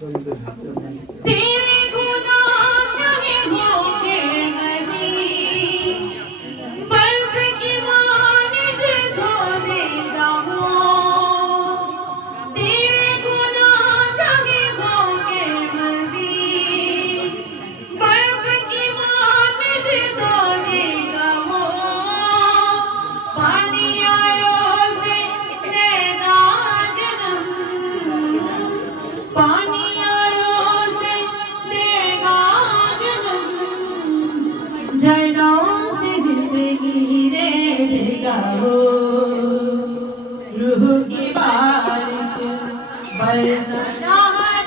तेरे गुना जगे होके नहीं, बर्फ की मानिद धोने रहो। तेरे गुना जगे होके मजीद, बर्फ की मानिद धोने रहो। पानी आयो से नैना जन्म, पानी झरनों से जिंदगी रे दिखाओ, रूह की बारिश बरस जाए।